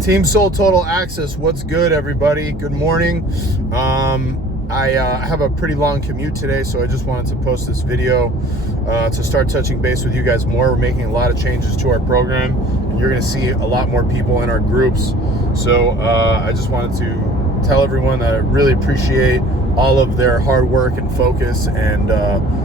Team Soul Total Access, what's good, everybody? Good morning. I have a pretty long commute today, so I just wanted to post this video to start touching base with you guys more. We're making a lot of changes to our program, and you're going to see a lot more people in our groups. So I just wanted to tell everyone that I really appreciate all of their hard work and focus, and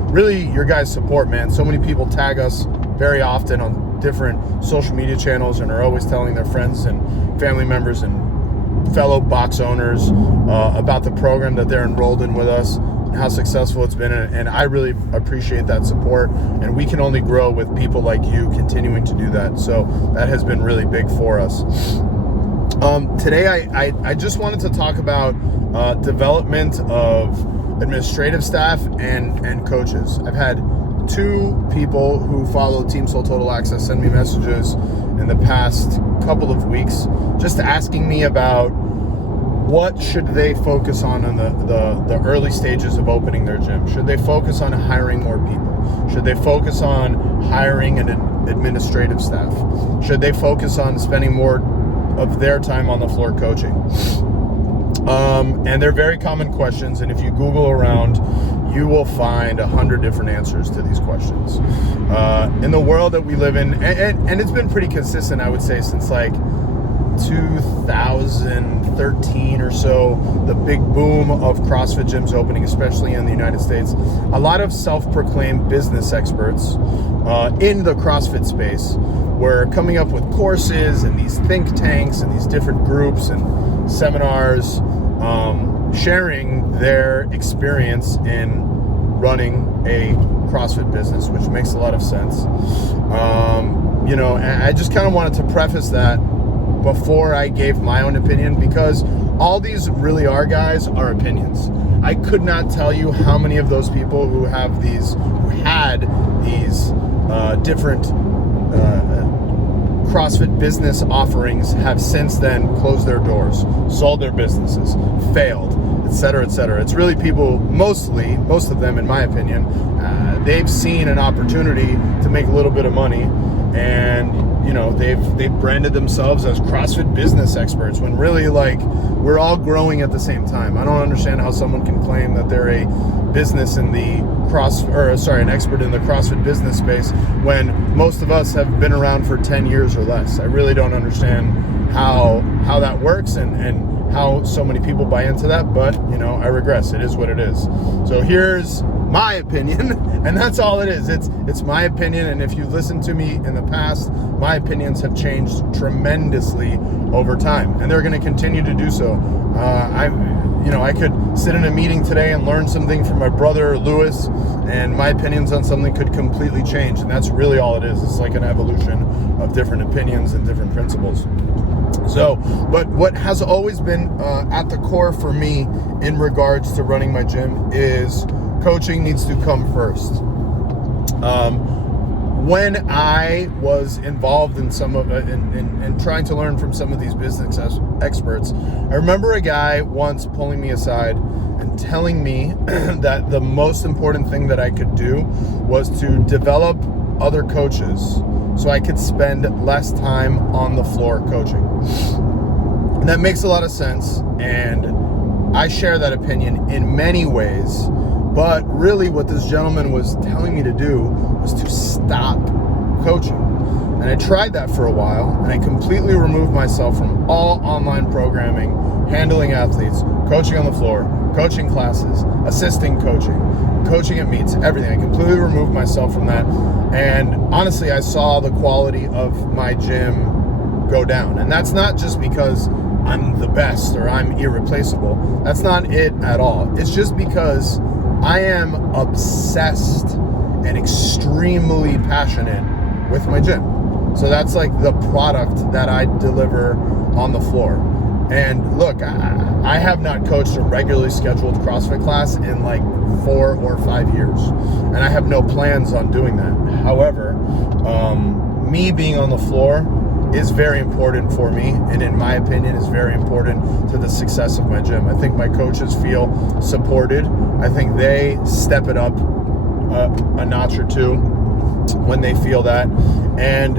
really your guys' support, man. So many people tag us very often on different social media channels and are always telling their friends and family members and fellow box owners about the program that they're enrolled in with us and how successful it's been. And I really appreciate that support, and we can only grow with people like you continuing to do that. So that has been really big for us. Today I just wanted to talk about development of administrative staff and coaches. I've had two people who follow Team Soul Total Access send me messages in the past couple of weeks just asking me about what should they focus on in the early stages of opening their gym. Should they focus on hiring more people? Should they focus on hiring an administrative staff? Should they focus on spending more of their time on the floor coaching? And they're very common questions, and if you Google around, you will find 100 different answers to these questions. In the world that we live in, and it's been pretty consistent, I would say, since like 2013 or so, the big boom of CrossFit gyms opening, especially in the United States. A lot of self-proclaimed business experts in the CrossFit space were coming up with courses and these think tanks and these different groups and seminars, sharing their experience in running a CrossFit business, which makes a lot of sense. I just kind of wanted to preface that before I gave my own opinion, because all these really are, guys, are opinions. I could not tell you how many of those people who had these different CrossFit business offerings have since then closed their doors, sold their businesses, failed, etc., etc. It's really people, most of them, in my opinion, they've seen an opportunity to make a little bit of money, and they've branded themselves as CrossFit business experts when really, like, we're all growing at the same time. I don't understand how someone can claim that they're a business in the an expert in the CrossFit business space when most of us have been around for 10 years or less. I really don't understand how that works and how so many people buy into that, but I regress. It is what it is. So here's my opinion, and that's all it is. It's my opinion, and if you've listened to me in the past, my opinions have changed tremendously over time, and they're going to continue to do so. I could sit in a meeting today and learn something from my brother Lewis, and my opinions on something could completely change, and that's really all it is. It's like an evolution of different opinions and different principles. So, but what has always been at the core for me in regards to running my gym is coaching needs to come first. When I was involved in in trying to learn from some of these business experts, I remember a guy once pulling me aside and telling me that the most important thing that I could do was to develop other coaches so I could spend less time on the floor coaching. And that makes a lot of sense, and I share that opinion in many ways. But really what this gentleman was telling me to do was to stop coaching. And I tried that for a while, and I completely removed myself from all online programming, handling athletes, coaching on the floor, coaching classes, assisting coaching at meets, everything. I completely removed myself from that. And honestly, I saw the quality of my gym go down. And that's not just because I'm the best or I'm irreplaceable. That's not it at all. It's just because I am obsessed and extremely passionate with my gym. So that's like the product that I deliver on the floor. And look, I have not coached a regularly scheduled CrossFit class in like 4 or 5 years. And I have no plans on doing that. However, me being on the floor is very important for me, and in my opinion is very important to the success of my gym. I think my coaches feel supported. I think they step it up a notch or two when they feel that. And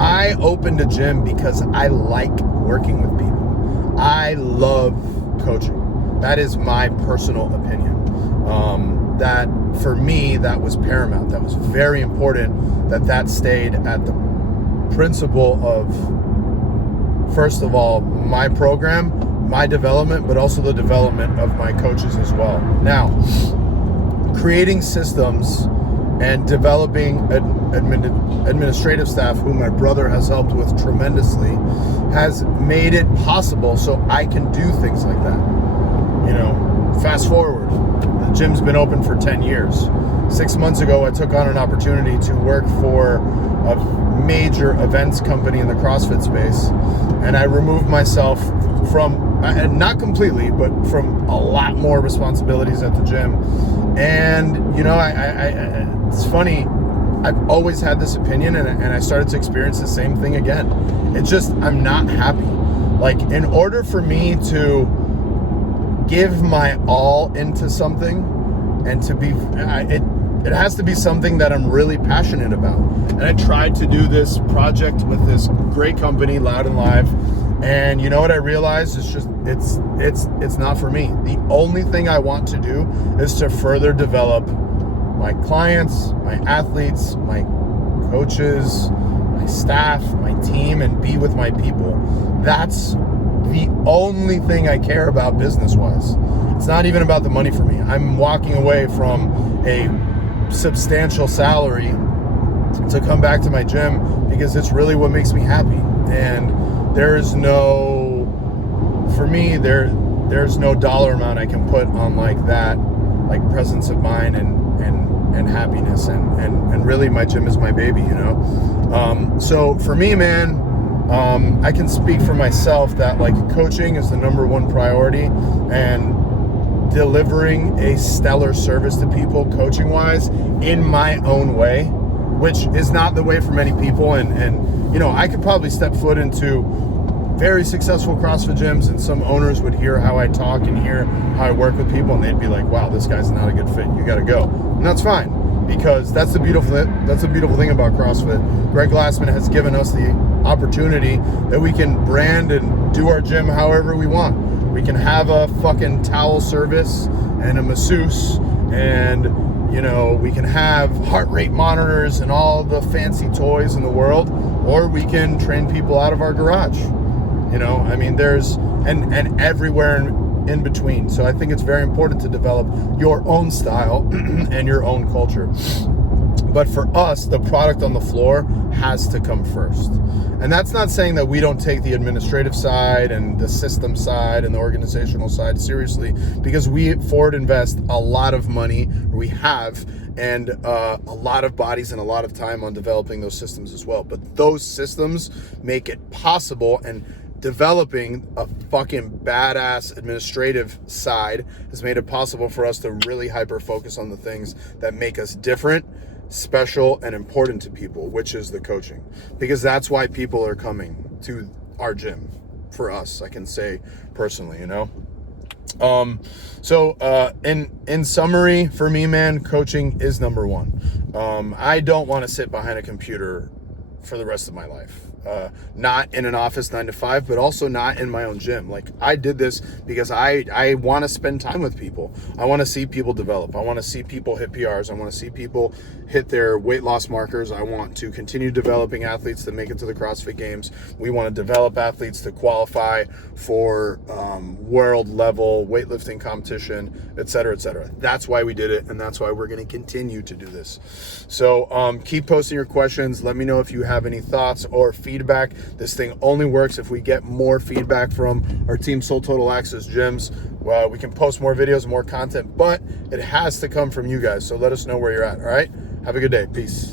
I opened a gym because I like working with people. I love coaching. That is my personal opinion. That for me, that was paramount. That was very important that stayed at the principle of, first of all, my program, my development, but also the development of my coaches as well. Now, creating systems and developing administrative staff, who my brother has helped with tremendously, has made it possible so I can do things like that. You know, fast forward, the gym's been open for 10 years. 6 months ago, I took on an opportunity to work for a major events company in the CrossFit space, and I removed myself from, not completely, but from a lot more responsibilities at the gym. And, you know, it's funny, I've always had this opinion, and I started to experience the same thing again. It's just, I'm not happy. Like, in order for me to give my all into something, and to be, it has to be something that I'm really passionate about. And I tried to do this project with this great company, Loud and Live, and you know what I realized? It's just, it's not for me. The only thing I want to do is to further develop my clients, my athletes, my coaches, my staff, my team, and be with my people. That's the only thing I care about business-wise. It's not even about the money for me. I'm walking away from a substantial salary to come back to my gym because it's really what makes me happy. And there's no, for me, there's no dollar amount I can put on like that, like presence of mind and happiness, and really my gym is my baby, you know? So for me, man, I can speak for myself that like coaching is the #1 priority, and delivering a stellar service to people coaching wise in my own way, which is not the way for many people. And you know, I could probably step foot into very successful CrossFit gyms, and some owners would hear how I talk and hear how I work with people, and they'd be like, wow, this guy's not a good fit, you gotta go. And that's fine, because that's the beautiful thing about CrossFit. Greg Glassman has given us the opportunity that we can brand and do our gym however we want. We can have a fucking towel service and a masseuse, and you know, we can have heart rate monitors and all the fancy toys in the world, or we can train people out of our garage. You know, I mean, there's and everywhere in between. So I think it's very important to develop your own style and your own culture. But for us, the product on the floor has to come first. And that's not saying that we don't take the administrative side and the system side and the organizational side seriously, because we at Forward invest a lot of money, we have, and a lot of bodies and a lot of time on developing those systems as well. But those systems make it possible, and developing a fucking badass administrative side has made it possible for us to really hyper focus on the things that make us different, special, and important to people, which is the coaching. Because that's why people are coming to our gym. For us, I can say personally, you know. In summary, for me, man, coaching is #1. I don't want to sit behind a computer for the rest of my life. Not in an office 9 to 5, but also not in my own gym. Like, I did this because I want to spend time with people. I want to see people develop. I want to see people hit PRs. I want to see people hit their weight loss markers. I want to continue developing athletes to make it to the CrossFit Games. We want to develop athletes to qualify for world level weightlifting competition, et cetera, et cetera. That's why we did it, and that's why we're going to continue to do this. So keep posting your questions. Let me know if you have any thoughts or feedback. This thing only works if we get more feedback from our Team Soul Total Access gyms. Well, we can post more videos, more content, but it has to come from you guys. So let us know where you're at. All right. Have a good day. Peace.